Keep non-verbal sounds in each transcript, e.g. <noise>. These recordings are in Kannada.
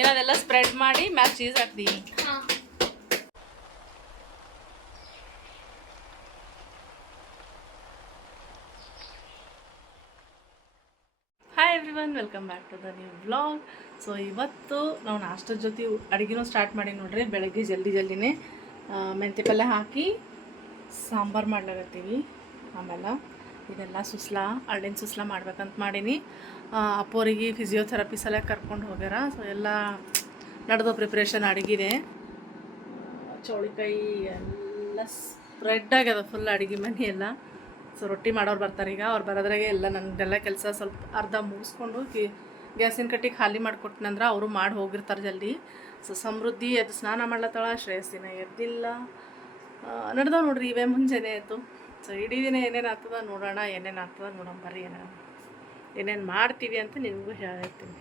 ಏನದೆಲ್ಲ ಸ್ಪ್ರೆಡ್ ಮಾಡಿ ಮ್ಯಾಲೆ ಚೀಸ್ ಹಾಕ್ತೀನಿ hi everyone welcome back to the new blog so ಇವತ್ತು ನಾವು ನಾಷ್ಟದ ಜೊತೆ ಅಡುಗೆನೂ ಸ್ಟಾರ್ಟ್ ಮಾಡಿ ನೋಡ್ರಿ. ಬೆಳಗ್ಗೆ ಜಲ್ದಿ ಜಲ್ದಿನೇ ಮೆಂತೆ ಮೆಂತ್ಯ ಪಲ್ಯ ಹಾಕಿ ಸಾಂಬಾರು ಮಾಡ್ಲಾಗತ್ತೀವಿ ಆಮೇಲೆ. ಇದೆಲ್ಲ ಸುಸ್ಲಾ ಅಳ್ಳಿನ ಸುಸ್ಲಾ ಮಾಡ್ಬೇಕಂತ ಮಾಡೀನಿ. ಅಪ್ಪೋರಿಗೆ ಫಿಸಿಯೋಥೆರಪಿ ಸಲ ಕರ್ಕೊಂಡು ಹೋಗ್ಯಾರ. ಸೊ ಎಲ್ಲ ನಡೆದ ಪ್ರಿಪ್ರೇಷನ್ ಅಡುಗಿದೆ ಚೌಳಿಕಾಯಿ ಎಲ್ಲ ಸ್ಪ್ರೆಡ್ ಆಗ್ಯದ ಫುಲ್ ಅಡುಗೆ ಮನೆ ಎಲ್ಲ. ಸೊ ರೊಟ್ಟಿ ಮಾಡೋರು ಬರ್ತಾರೆ ಈಗ. ಅವ್ರು ಬರೋದ್ರಾಗೆ ಎಲ್ಲ ನನ್ನದೆಲ್ಲ ಕೆಲಸ ಸ್ವಲ್ಪ ಅರ್ಧ ಮುಗಿಸ್ಕೊಂಡು ಗ್ಯಾಸಿನ ಕಟ್ಟಿ ಖಾಲಿ ಮಾಡಿಕೊಟ್ನಂದ್ರೆ ಅವರು ಮಾಡಿ ಹೋಗಿರ್ತಾರೆ ಜಲ್ದಿ. ಸೊ ಸಮೃದ್ಧಿ ಅದು ಸ್ನಾನ ಮಾಡ್ಲತ್ತಾಳ, ಶ್ರೇಯಸ್ಸಿನ ಎದ್ದಿಲ್ಲ. ನಡೆದವ ನೋಡ್ರಿ, ಇವೇ ಮುಂಜಾನೆ ಆಯಿತು ಸೊ ಇಡೀ ದಿನ ಏನೇನು ಆಗ್ತದ ನೋಡೋಣ ಏನೇನು ಆಗ್ತದ ನೋಡೋಣ ಬರ್ರಿ ಏನೇನು ಏನೇನು ಮಾಡ್ತೀವಿ ಅಂತ ನಿಮಗೂ ಹೇಳ್ತೀನಿ.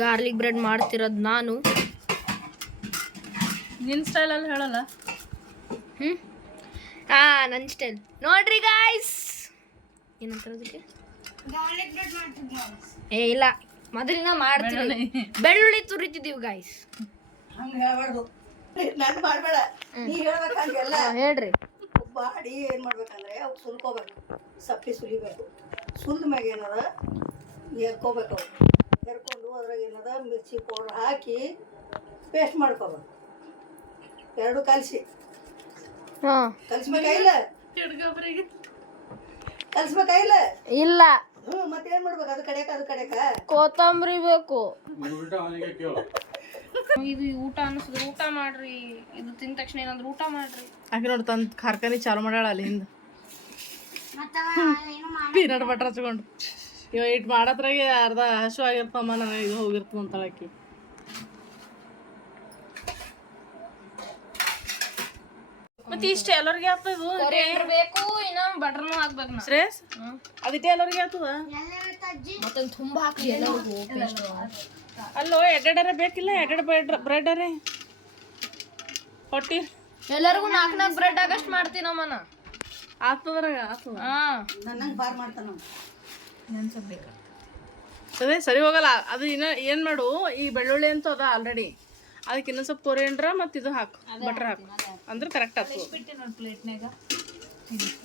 ಗಾರ್ಲಿಕ್ ಬ್ರೆಡ್ ಮಾಡ್ತಿರೋದು ನಾನು. ನಿನ್ನ ಸ್ಟೈಲಲ್ಲಿ ಹೇಳಲ್ಲ? ಹ್ಞೂ ಹಾಂ ನನ್ನ ಸ್ಟೈಲ್. ನೋಡ್ರಿ ಗಾಯ್ಸ್ ಏನಂತಾರೆ ಅದಕ್ಕೆ? ಏ ಇಲ್ಲ. ಮೊದಲಿನ ಮಾಡ್ತೀವಿ. ಬೆಳ್ಳುಳ್ಳಿ. ತುರಿತಿದ್ದೀವಿ ಗಾಯ್ಸ್ ಹಂಗೆ ಹೇಳ್ಬಾರ್ದು. ನಾನು ಮಾಡಬೇಡ. ನೀ ಹೇಳ್ಬೇಕಂಗೆಲ್ಲ ಹೇಳ್ರಿ. ಬಾಡಿ ಏನು ಮಾಡ್ಬೇಕಂದ್ರೆ ಅವು ಸುಲ್ಕೋಬೇಕು. ಸಪ್ಪಿ ಸುಲಿಬೇಕು. ಸುಲ್ದ ಮ್ಯಾಗ ಏನದ? ಎರ್ಕೋಬೇಕು ಅವು. ಎರ್ಕೊಂಡು ಅದ್ರಾಗ ಏನದ? ಮಿರ್ಚಿ ಪೌಡ್ರ್ ಹಾಕಿ ಪೇಸ್ಟ್ ಮಾಡ್ಕೋಬೇಕು. ಎರಡು ಕಲಸಿ. ಹಾಂ. ಕಲಿಸ್ಬೇಕಾಗಿಲ್ಲ ಕಲಿಸ್ಬೇಕಾಗಿಲ್ಲ ಇಲ್ಲ? ಹ್ಞೂ ಮತ್ತೇನು ಮಾಡ್ಬೇಕು? ಅದು ಕಡೆಕ ಅದು ಕಡೆಕ. ಕೊತ್ತಂಬರಿ ಬೇಕು. <laughs> ಇದು ಊಟ ಅನಿಸಿದ್ರೆ ಊಟ ಮಾಡ್ರಿ. ಇದು ತಿಂದ ತಕ್ಷಣ ಏನಂದ್ರ ಊಟ ಮಾಡ್ರಿ. ಆಕೆ ನೋಡಿ ತಂದು ಕಾರ್ಖಾನೆ ಚಾಲು ಮಾಡ್ಯಾಳ ಅಲ್ಲಿ ಹಿಂದೆ. <laughs> ಪೀನಟ್ ಬಟರ್ ಹಚ್ಕೊಂಡು. ಇವ ಇಟ್ ಮಾಡತ್ರಾಗೆ ಅರ್ಧ ಹಸು ಆಗಿರ್ತಮ್ಮ ನನಗೆ ಇದು ಹೋಗಿರ್ತದ ಅಂತ ಆಕಿ. ಮತ್ತೆ ಇಷ್ಟ ಎಲ್ಲರಿಗೆ ಆಗ್ತದ ಇದು? ಬೇಕು ಇನ್ನ ಬಟರ್ನು ಹಾಕ್ಬೇಕು ನಾ. ಶ್ರೇಯಸ್? ಅದಿಟ್ಟೆ ಎಲ್ಲರಿಗೆ ಆಗ್ತದ? ಮತ್ತೊಂದು ತುಂಬಾ ಹಾಕಿ ಎಲ್ಲರಿಗೂ. ಅಲ್ಲೋ ಎಡ್ಡಡರ ಬೇಕಿಲ್ಲ ಎಡ್ಡಡ ಬ್ರೆಡ್ ಬ್ರೆಡರೇ ಹೊಟ್ಟಿ. ಎಲ್ಲರಿಗೂ ನಾಲ್ಕು ನಾಲ್ಕು ಬ್ರೆಡ್ ಆಗಷ್ಟು ಮಾಡ್ತೀನಮ್ಮನ ಅಮ್ಮನ. ಆಗ್ತದ ಹಾ. ನನ್ನಂಗೆ ಬಾರ್ ಮಾಡ್ತಾನ ಅದೇ ಸರಿ ಹೋಗಲ್ಲ ಅದು ಇನ್ನ ಏನು ಮಾಡು ಈ ಬೆಳ್ಳುಳ್ಳಿ ಅಂತೂ ಅದ ಆಲ್ರೆಡಿ ಅದಕ್ಕೆ ಇನ್ನೊಂದು ಸ್ವಲ್ಪ ಕೊರಿಯಂಡ್ರ ಮತ್ತು ಇದು ಹಾಕು ಬಟ್ರ್ ಹಾಕು. ಅಂದ್ರೆ ಕರೆಕ್ಟ್ ಆಗ್ತದೆ. ಇನ್ನೊಂದ್ ನೋಡಿ ಪ್ಲೇಟ್ನಾಗ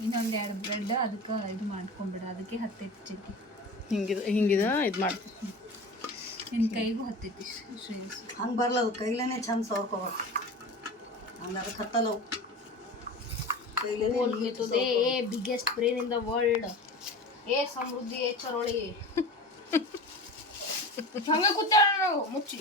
ಇನ್ನೊಂದು ಎರಡು ಬ್ರೆಡ್ ಅದಕ್ಕೆ ಇದು ಮಾಡ್ಕೊಂಬಿಡ ಅದಕ್ಕೆ ಹತ್ತೈದು ಚಿಕ್ಕಿ ಹಿಂಗಿದ ಹಿಂಗಿದ ಇದು ಮಾಡು. ನಿನ್ನ ಕೈಗೂ ಹತ್ತೈತಿ ಶ್ರೇಯಸ್ ಹಂಗೆ ಬರಲ್ಲ ಅದು ಕೈಲೇನೆ ಚಂದ ಸವರ್ಕೋಬೇಕು ಹಂಗೆ ಅದಕ್ಕೆ ಹತ್ತಲ್ಲ ಅವು ಕೈಲೇನೆ today biggest brain in the world ಏ ಸಮೃದ್ಧಿ ಏ ಚರೋಳಿ ಹಂಗ ಕೂತಾಳ ನಾವು ಮುಚ್ಚಿ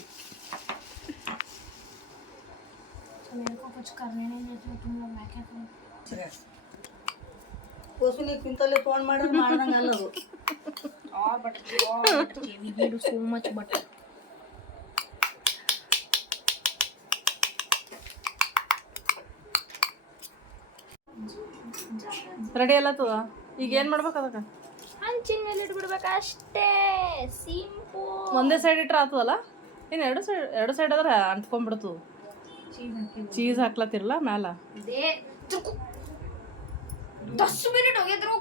ಕೋಸುನಿ ಕ್ವಿಂತಲ್ಲೇ ತೊಗೊಂಡು ಮಾಡಿದ್ರೆ ಮಾಡ್ದಂಗೆ All butter. We need so much ready ಅಲ್ಲತ್ತದ ಈಗ ಏನ್ ಮಾಡ್ಬೇಕು ಅದಕ್ಕೆ? ಹಂಚಿನ ಮೇಲೆ ಇಟ್ಬಿಡ್ಬೇಕು ಅಷ್ಟೇ. ಸಿಂಪಲ್ ಒಂದೇ ಸೈಡ್ ಇಟ್ರೆ ಆತದಲ್ಲ? ಇನ್ನು ಎರಡು ಸೈಡ್ ಎರಡು ಸೈಡ್ ಆದ್ರೆ ಅಂಟ್ಕೊಂಡ್ಬಿಡ್ತು ಚೀಸ್ ಹಾಕ್ಲತ್ತಿರಲ್ಲ ಮ್ಯಾಲ? ದಸ್ ಮಿನಿಟ್ ಹೋಗಿದ್ರು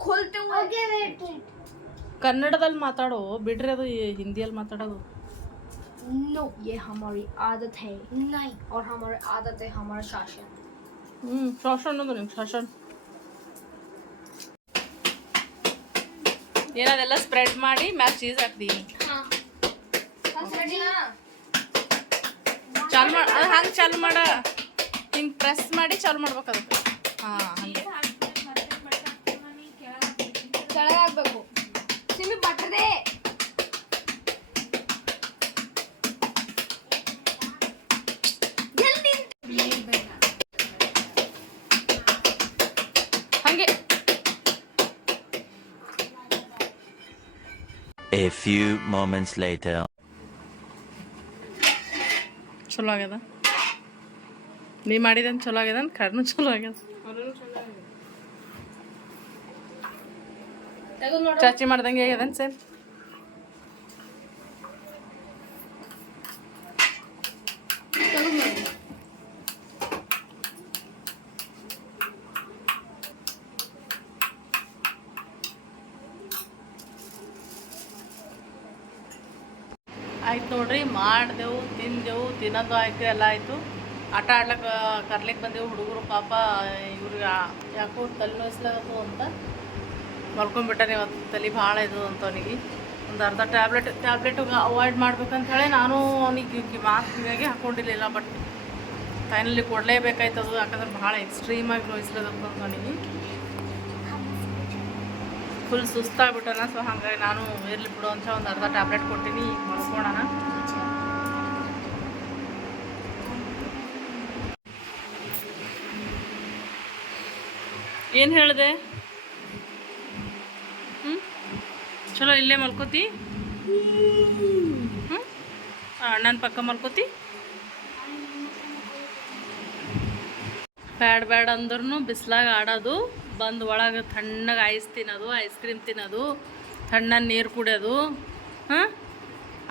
ಕನ್ನಡದಲ್ಲಿ ಮಾತಾಡೋ ಬಿಡ್ರಿ ಅದು ಈ ಹಿಂದಿಯಲ್ಲಿ ಮಾತಾಡೋದು नो ये हमारी आदत है नहीं और हमारी आदत है हमारा शासन ಹ್ಞೂ ಶಾಸನ್ ಅದು ನಿಮ್ಗೆ ಶಾಸನ್ ಏನದೆಲ್ಲ ಸ್ಪ್ರೆಡ್ ಮಾಡಿ ಮ್ಯಾಲೆ ಚೀಸ್ ಹಾಕ್ತೀವಿ हाँ ಚಾಲು ಮಾಡ ಅದು ಹಂಗೆ ಚಾಲು ಮಾಡ ಹಿಂಗೆ ಪ್ರೆಸ್ ಮಾಡಿ ಚಾಲು ಮಾಡ್ಬೇಕು ಅದಕ್ಕೆ ಹಾಂ ಹಂಗೆ ಕೆಳಗೆ ಬಟ್ಟದೆ ಹಂಗೆ. A few moments later. ಚಲೋ ಆಗ್ಯದ. ನೀ ಮಾಡಿದನ್ ಚಲೋ ಆಗ್ಯದ ಕಣ್ಣು ಚಲೋ ಆಗ್ಯದ. ಚಾಚಿ ಮಾಡ್ದಂಗೆ ಆಗ್ಯದ ಸರ್ ಆಯ್ತು ನೋಡ್ರಿ, ಮಾಡಿದೆವು, ತಿಂದೆವು, ತಿನ್ನೋದು ಆಯ್ತು, ಎಲ್ಲ ಆಯಿತು. ಆಟ ಆಡ್ಲಿಕ್ಕೆ ಕರ್ಲಿಕ್ಕೆ ಬಂದೆವು, ಹುಡುಗರು ಪಾಪ ಇವ್ರಿಗೆ ಯಾಕೋ ತಲೆನೋಯಿಸ್ಲಾಗತ್ತು ಅಂತ ಮಲ್ಕೊಂಡ್ಬಿಟ್ಟಾನೆ ಇವತ್ತು ತಲೆ ಭಾಳ ಇದು ಅಂತ ಅವನಿಗೆ. ಒಂದು ಅರ್ಧ ಟ್ಯಾಬ್ಲೆಟ್ ಟ್ಯಾಬ್ಲೆಟ್ ಅವಾಯ್ಡ್ ಮಾಡ್ಬೇಕಂತ ಹೇಳಿ ನಾನು ಅವನಿಗೆ ಮಾಸ್ಕ್ಗಾಗಿ ಹಾಕೊಂಡಿರಲಿಲ್ಲ ಬಟ್ ಫೈನಲಿ ಕೊಡಲೇಬೇಕಾಯ್ತದು ಯಾಕಂದ್ರೆ ಭಾಳ ಎಕ್ಸ್ಟ್ರೀಮ್ ಆಗಿ ಅಂತ ಅವನಿಗೆ. ಫುಲ್ ಸುಸ್ತಾಗ್ಬಿಟ್ಟನ ಸೊ ಹಾಗಾಗಿ ನಾನು ಇರಲಿ ಬಿಡು ಅಂತ ಒಂದು ಅರ್ಧ ಟ್ಯಾಬ್ಲೆಟ್ ಕೊಟ್ಟಿನಿ, ಈಗ ಏನು ಹೇಳಿದೆ ಹ್ಞೂ ಚಲೋ ಇಲ್ಲೇ ಮಲ್ಕೋತಿ? ಹ್ಞೂ ಅಣ್ಣನ ಪಕ್ಕ ಮಲ್ಕೋತಿ? ಬ್ಯಾಡ್ ಬ್ಯಾಡ್ ಅಂದ್ರೂ ಬಿಸ್ಲಾಗ ಆಡೋದು ಬಂದು ಒಳಗೆ ತಣ್ಣಗೆ ಐಸ್ ತಿನ್ನೋದು ಐಸ್ ಕ್ರೀಮ್ ತಿನ್ನೋದು ತಣ್ಣನ ನೀರು ಕುಡಿಯೋದು ಹಾಂ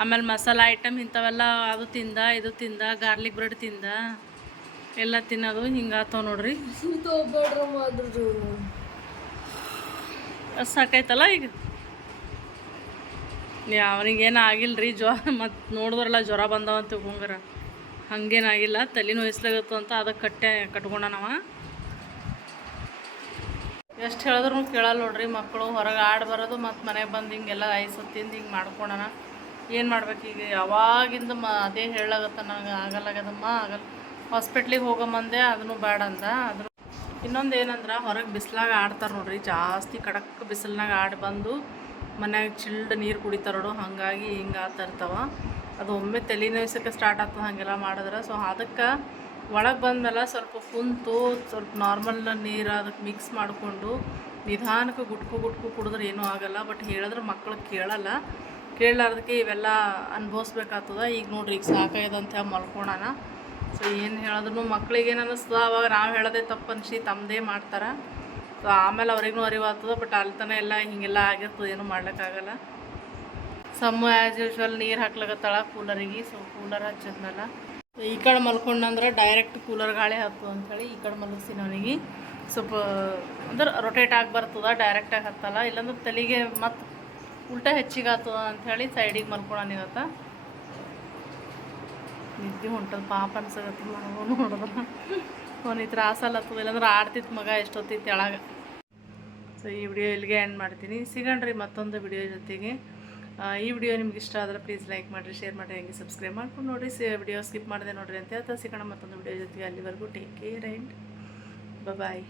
ಆಮೇಲೆ ಮಸಾಲ ಐಟಮ್ ಇಂಥವೆಲ್ಲ ಅದು ತಿಂದ ಇದು ತಿಂದ ಗಾರ್ಲಿಕ್ ಬ್ರೆಡ್ ತಿಂದ ಎಲ್ಲ ತಿನ್ನೋದು ಹಿಂಗಾತವ ನೋಡ್ರಿ. ಸಾಕಾಯ್ತಲ್ಲ ಈಗ? ಅವನಿಗೇನು ಆಗಿಲ್ಲ ರೀ ಜ್ವರ ಮತ್ತು ನೋಡಿದ್ರಲ್ಲ, ಜ್ವರ ಬಂದವ ಅಂತ ತಿಳ್ಕೊಂಗಾರ ಹಂಗೇನಾಗಿಲ್ಲ, ತಲೆ ನೋಯಿಸ್ಲಾಗತ್ತು ಅಂತ ಅದಕ್ಕೆ ಕಟ್ಟೆ ಕಟ್ಕೊಂಡ ನಾವ ಎಷ್ಟು ಹೇಳಿದ್ರು ಕೇಳಲ್ಲ ನೋಡ್ರಿ ಮಕ್ಕಳು ಹೊರಗೆ ಆಡಿ ಬರೋದು ಮತ್ತು ಮನೆಗೆ ಬಂದು ಹಿಂಗೆಲ್ಲ ಐಸ್ ತಿಂದು ಹಿಂಗೆ ಮಾಡ್ಕೊಳಣ ಏನು ಮಾಡ್ಬೇಕು ಈಗ? ಯಾವಾಗಿಂದ ಮ, ಅದೇ ಹೇಳಾಗತ್ತ ನನಗೆ ಆಗಲ್ಲಾಗದಮ್ಮ ಆಗಲ್ಲ ಹಾಸ್ಪಿಟ್ಲಿಗೆ ಹೋಗಮ್ಮಂದೆ ಅದನ್ನು ಬೇಡ ಅಂದ. ಅದ್ರ ಇನ್ನೊಂದು ಏನಂದ್ರೆ, ಹೊರಗೆ ಬಿಸಿಲಾಗ ಆಡ್ತಾರೆ ನೋಡ್ರಿ, ಜಾಸ್ತಿ ಕಡಕ್ ಬಿಸಿಲ್ನಾಗ ಆಡಿ ಬಂದು ಮನ್ಯಾಗ ಚಿಲ್ಡ್ ನೀರು ಕುಡಿತಾರೋಡು ಹಾಗಾಗಿ ಹಿಂಗೆ ಇರ್ತಾವ. ಅದು ಒಮ್ಮೆ ತಲೆ ನೋಯ್ಸಕ್ಕೆ ಸ್ಟಾರ್ಟ್ ಆಗ್ತದೆ, ಹಾಗೆಲ್ಲ ಮಾಡಿದ್ರೆ. ಸೊ ಅದಕ್ಕೆ ಒಳಗೆ ಬಂದಮೇಲೆ ಸ್ವಲ್ಪ ಕುಂತು, ಸ್ವಲ್ಪ ನಾರ್ಮಲ್ ನೀರು ಅದಕ್ಕೆ ಮಿಕ್ಸ್ ಮಾಡಿಕೊಂಡು ನಿಧಾನಕ್ಕೆ ಗುಟ್ಕು ಗುಟ್ಕು ಕುಡಿದ್ರೆ ಏನೂ ಆಗೋಲ್ಲ. ಬಟ್ ಹೇಳಿದ್ರೆ ಮಕ್ಕಳು ಕೇಳಲ್ಲ. ಕೇಳಲಾರ್ದಕ್ಕೆ ಇವೆಲ್ಲ ಅನುಭವಿಸ್ಬೇಕಾಗ್ತದ. ಈಗ ನೋಡ್ರಿ, ಈಗ ಸಾಕಾಯ್ದಂತ ಹೇಳಿ ಮಲ್ಕೊಳ್ಳೋಣ ಸೊ ಏನು ಹೇಳಿದ್ರು ಮಕ್ಳಿಗೆ ಏನು ಅನ್ನಿಸ್ತದ ಅವಾಗ ನಾವು ಹೇಳೋದೇ ತಪ್ಪು ತಮ್ಮದೇ ಮಾಡ್ತಾರೆ. ಸೊ ಆಮೇಲೆ ಅವ್ರಿಗೂ ಅರಿವಾಗ್ತದ ಬಟ್ ಅಲ್ಲಿ ತನಕ ಎಲ್ಲ ಹಿಂಗೆಲ್ಲ ಆಗಿರ್ತದೆ, ಏನೂ ಮಾಡ್ಲಿಕ್ಕಾಗಲ್ಲ. ಸಮ್ಮ ಆ್ಯಸ್ ಯೂಶ್ವಲ್ ನೀರು ಹಾಕ್ಲಕತ್ತಾಳ ಕೂಲರಿಗೆ ಸೊ ಕೂಲರ್ ಹಚ್ಚಿದ್ಮೇಲೆ ಈ ಕಡೆ ಮಲ್ಕೊಂಡಂದ್ರೆ ಡೈರೆಕ್ಟ್ ಕೂಲರ್ ಗಾಳಿ ಹತ್ತು ಅಂಥೇಳಿ ಈ ಕಡೆ ಮಲಗಿಸ್ತೀನಿ ಅವನಿಗೆ. ಸ್ವಲ್ಪ ಅಂದ್ರೆ ರೊಟೇಟ್ ಆಗಿ ಬರ್ತದ ಡೈರೆಕ್ಟಾಗಿ ಹತ್ತಲ್ಲ, ಇಲ್ಲಾಂದ್ರೆ ತಲೆಗೆ ಮತ್ತು ಉಲ್ಟಾ ಹೆಚ್ಚಿಗೆ ಆಗ್ತದ ಅಂಥೇಳಿ ಸೈಡಿಗೆ ಮಲ್ಕೊಳನಿಗತ್ತ ನಿದ್ದೆ ಹೊಂಟದ, ಪಾಪ ಅನ್ಸಕತ್ತದ ನನಗೂ ನೋಡಿದ್ರೆ. ಅವನಿಗೆ ತ್ರಾಸಲ್ಲತ್ತದ ಇಲ್ಲಾಂದ್ರೆ ಆಡ್ತಿತ್ತು ಮಗ ಎಷ್ಟೊತ್ತಿತ್ತು ತೆಳಗ ಸೊ ಈ ವಿಡಿಯೋ ಇಲ್ಲಿಗೆ ಎಂಡ್ ಮಾಡ್ತೀನಿ. ಸಿಗಣ್ರಿ ಮತ್ತೊಂದು ವಿಡಿಯೋ ಜೊತೆಗೆ. ಈ ವಿಡಿಯೋ ನಿಮ್ಗೆ ಇಷ್ಟ ಆದರೆ ಪ್ಲೀಸ್ ಲೈಕ್ ಮಾಡಿರಿ ಶೇರ್ ಮಾಡಿರಿ, ಹಂಗೆ ಸಬ್ಸ್ಕ್ರೈಬ್ ಮಾಡ್ಕೊಂಡು ನೋಡಿರಿ. ಸಿ ವಿಡಿಯೋ ಸ್ಕಿಪ್ ಮಾಡಿದೆ ನೋಡಿರಿ ಅಂತ ಹೇಳ್ತಾ ಸಿಗೋಣ ಮತ್ತೊಂದು ವಿಡಿಯೋ ಜೊತೆಗೆ. ಅಲ್ಲಿವರೆಗೂ ಟೇಕ್ ಕೇರ್ ಆ್ಯಂಡ್ ಬಾಯ್